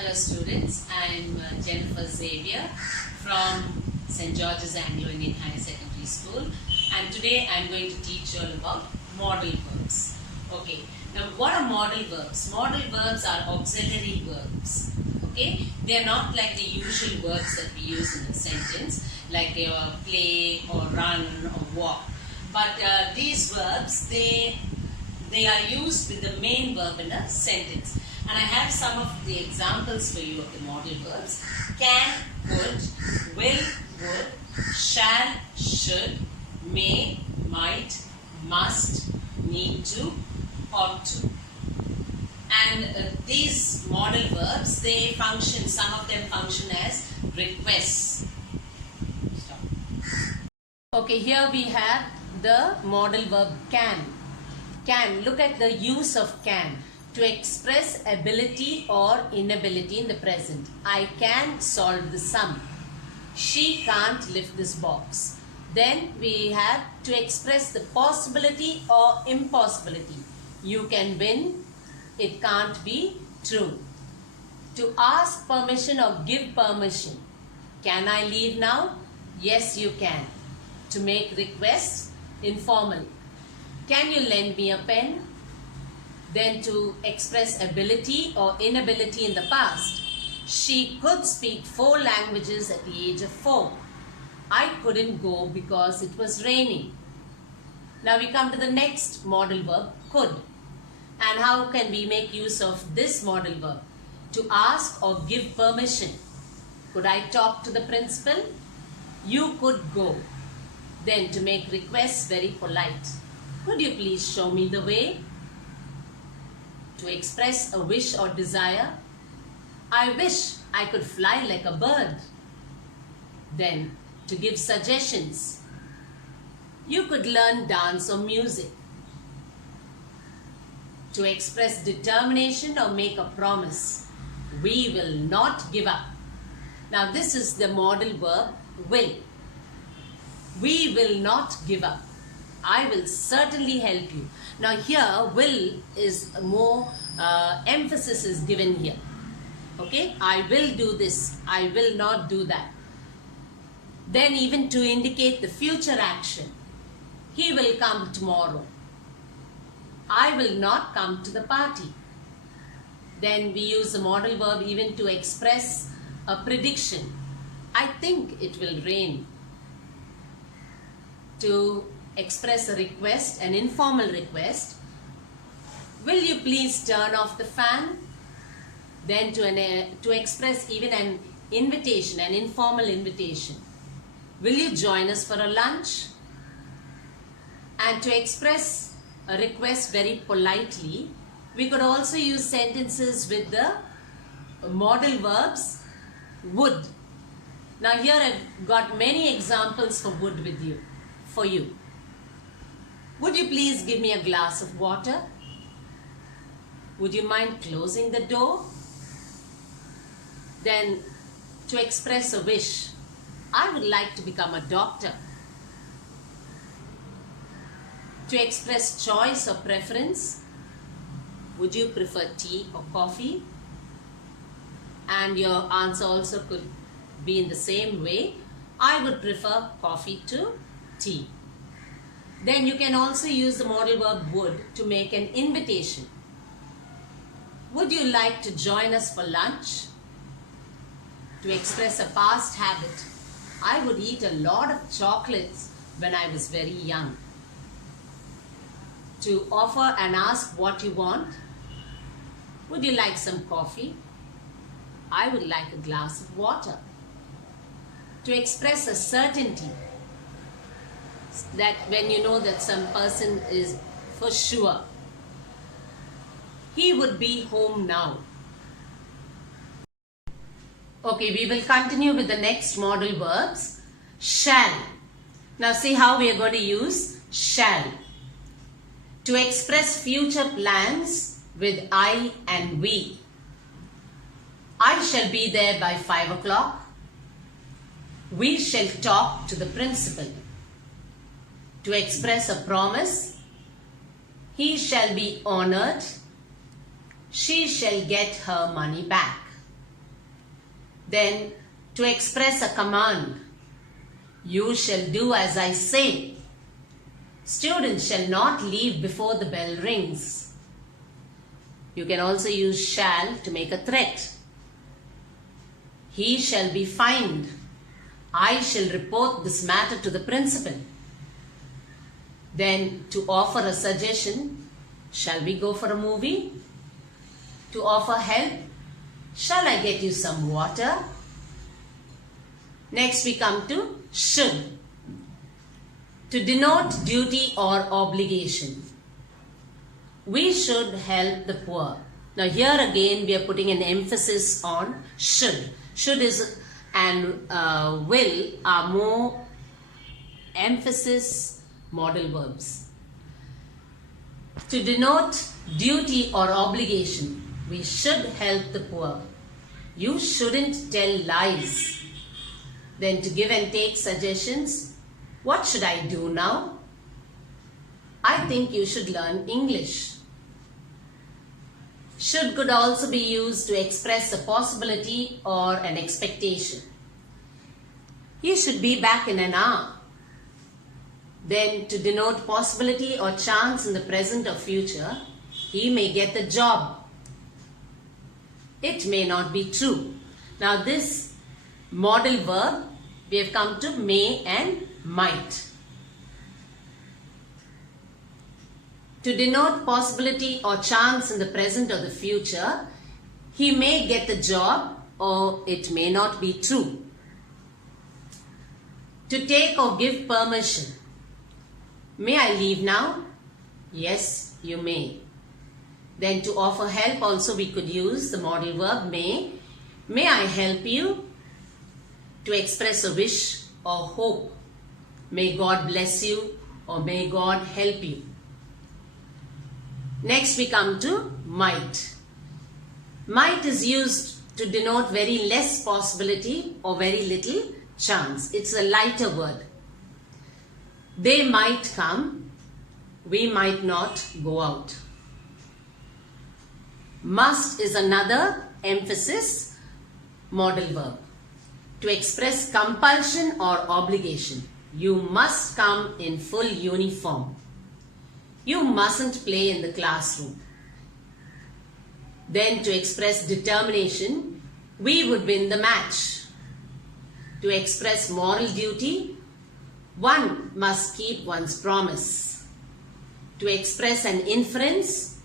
Hello students, I'm Jennifer Xavier from St. George's Anglo-Indian Higher Secondary School, and today I'm going to teach you all about modal verbs. Okay, now what are modal verbs? Modal verbs are auxiliary verbs. Okay, they are not like the usual verbs that we use in a sentence, like play or run or walk. But these verbs, they are used with the main verb in a sentence. And I have some of the examples for you of the modal verbs. Can, could, will, would, shall, should, may, might, must, need to, ought to. And these modal verbs, they function, some of them function as requests. Stop. Okay, here we have the modal verb can. Can, look at the use of can. To express ability or inability in the present. I can solve the sum. She can't lift this box. Then we have to express the possibility or impossibility. You can win. It can't be true. To ask permission or give permission. Can I leave now? Yes, you can. To make requests, informal. Can you lend me a pen? Then to express ability or inability in the past. She could speak 4 languages at the age of 4. I couldn't go because it was raining. Now we come to the next modal verb, could. And how can we make use of this modal verb? To ask or give permission. Could I talk to the principal? You could go. Then to make requests very polite. Could you please show me the way? To express a wish or desire. I wish I could fly like a bird. Then to give suggestions. You could learn dance or music. To express determination or make a promise. We will not give up. Now this is the modal verb will. We will not give up. I will certainly help you. Now here will is more emphasis is given here. Okay, I will do this. I will not do that. Then even to indicate the future action. He will come tomorrow. I will not come to the party. Then we use the modal verb even to express a prediction. I think it will rain. To express a request, an informal request. Will you please turn off the fan? Then to express even an invitation, an informal invitation. Will you join us for a lunch? And to express a request very politely, we could also use sentences with the modal verbs would. Now here I've got many examples for would with you, for you. Would you please give me a glass of water? Would you mind closing the door? Then to express a wish. I would like to become a doctor. To express choice or preference. Would you prefer tea or coffee? And your answer also could be in the same way. I would prefer coffee to tea. Then you can also use the modal verb would to make an invitation. Would you like to join us for lunch? To express a past habit. I would eat a lot of chocolates when I was very young. To offer and ask what you want. Would you like some coffee? I would like a glass of water. To express a certainty. That when you know that some person is for sure. He would be home now. Okay, we will continue with the next modal verbs. Shall. Now see how we are going to use shall. To express future plans with I and we. I shall be there by 5 o'clock. We shall talk to the principal. To express a promise. He shall be honored. She shall get her money back. Then to express a command, you shall do as I say. Students shall not leave before the bell rings. You can also use shall to make a threat. He shall be fined. I shall report this matter to the principal. Then to offer a suggestion, shall we go for a movie? To offer help, shall I get you some water? Next we come to should. To denote duty or obligation. We should help the poor. Now here again we are putting an emphasis on should. Should is and will are more emphasis modal verbs. To denote duty or obligation, we should help the poor. You shouldn't tell lies. Then to give and take suggestions, what should I do now? I think you should learn English. Should could also be used to express a possibility or an expectation. He should be back in an hour. Then to denote possibility or chance in the present or future, he may get the job. It may not be true. Now this modal verb, we have come to may and might. To denote possibility or chance in the present or the future, he may get the job or it may not be true. To take or give permission. May I leave now? Yes, you may. Then to offer help also we could use the modal verb may. May I help you? To express a wish or hope. May God bless you or may God help you. Next we come to might. Might is used to denote very less possibility or very little chance. It's a lighter word. They might come, we might not go out. Must is another emphasis modal verb. To express compulsion or obligation. You must come in full uniform. You mustn't play in the classroom. Then to express determination, we would win the match. To express moral duty, one must keep one's promise. To express an inference,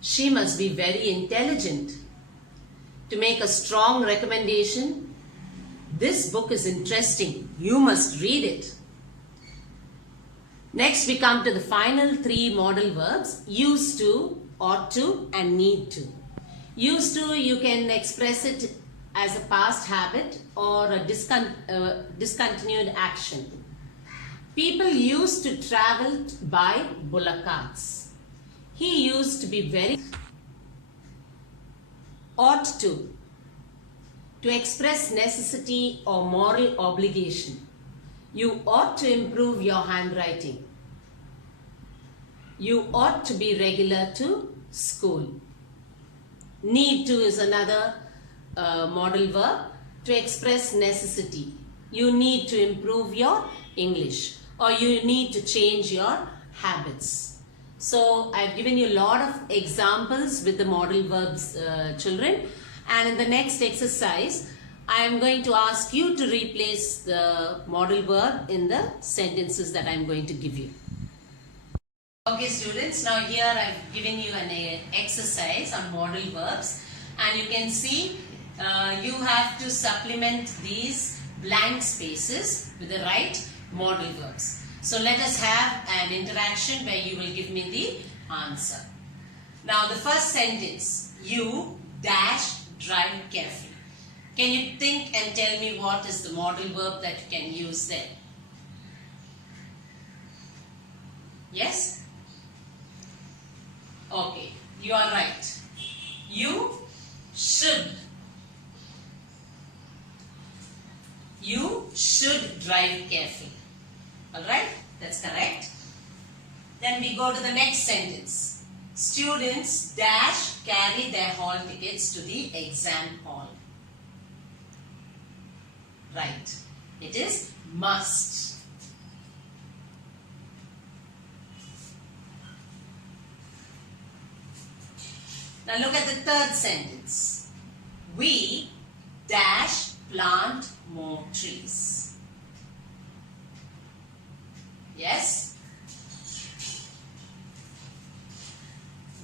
she must be very intelligent. To make a strong recommendation, this book is interesting. You must read it. Next we come to the final three modal verbs, used to, ought to and need to. Used to, you can express it as a past habit or a discontinued action. People used to travel by bullock carts. He used to be very. Ought to express necessity or moral obligation. You ought to improve your handwriting. You ought to be regular to school. Need to is another modal verb to express necessity. You need to improve your English or you need to change your habits. So I've given you a lot of examples with the modal verbs, children. And in the next exercise, I am going to ask you to replace the modal verb in the sentences that I am going to give you. Okay students, now here I have given you an exercise on modal verbs and you can see you have to supplement these blank spaces with the right modal verbs. So let us have an interaction where you will give me the answer. Now the first sentence, you dash drive carefully. Can you think and tell me what is the modal verb that you can use there? Yes? Okay, you are right. You should. You should drive carefully. Alright, that's correct. Then we go to the next sentence. Students dash carry their hall tickets to the exam hall. Right. It is must. Now look at the third sentence. We dash plant more trees. Yes?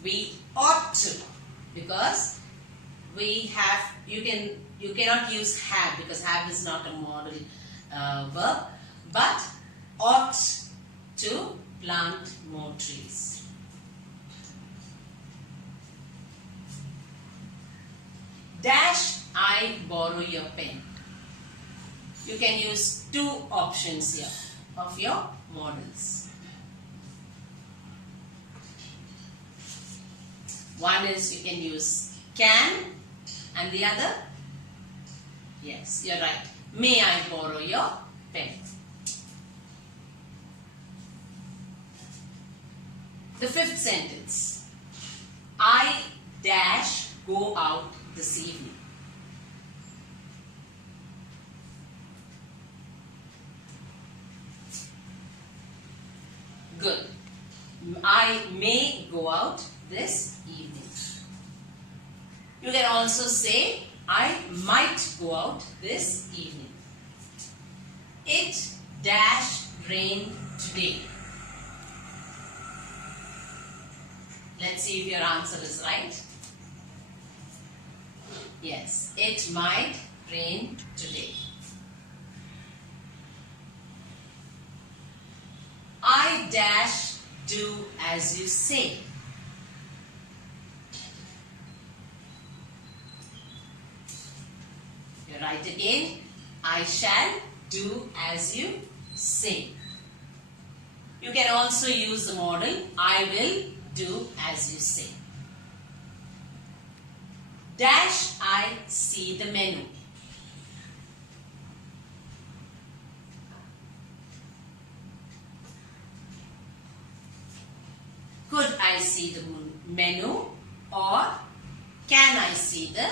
We ought to, because we have, you cannot use have, because have is not a modal verb, but ought to plant more trees. Dash I borrow your pen. You can use two options here of your modals. One is you can use can, and the other, yes, you're right. May I borrow your pen? The fifth sentence. I dash go out this evening. Good. I may go out this evening. You can also say, I might go out this evening. It dash rain today. Let's see if your answer is right. Yes, it might rain today. I dash do as you say. You're right again. I shall do as you say. You can also use the modal I will do as you say. Dash I see the menu. Could I see the menu, or can I see the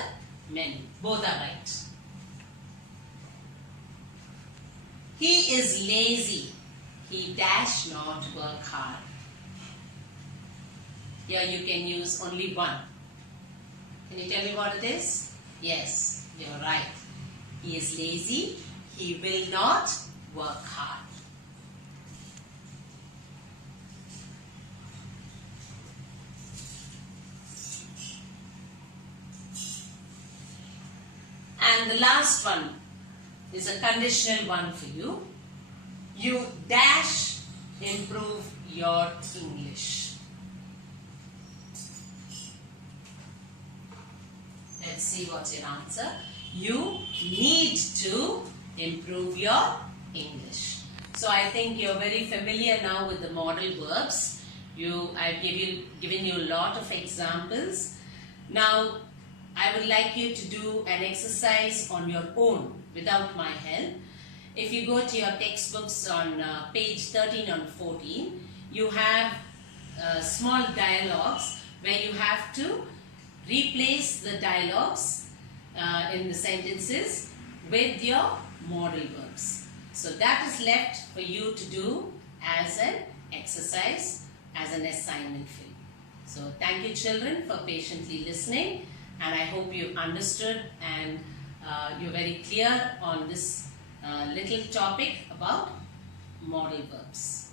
menu? Both are right. He is lazy. He dash not work hard. Here you can use only one. Can you tell me what it is? Yes, you're right. He is lazy. He will not work hard. And the last one is a conditional one for you. You dash improve your English. Let's see what's your answer. You need to improve your English. So I think you're very familiar now with the modal verbs. I've given you a lot of examples. Now I would like you to do an exercise on your own without my help. If you go to your textbooks on page 13 and 14, you have small dialogues where you have to replace the dialogues in the sentences with your modal verbs. So that is left for you to do as an exercise, as an assignment for you. So thank you children for patiently listening, and I hope you understood and you're very clear on this little topic about modal verbs.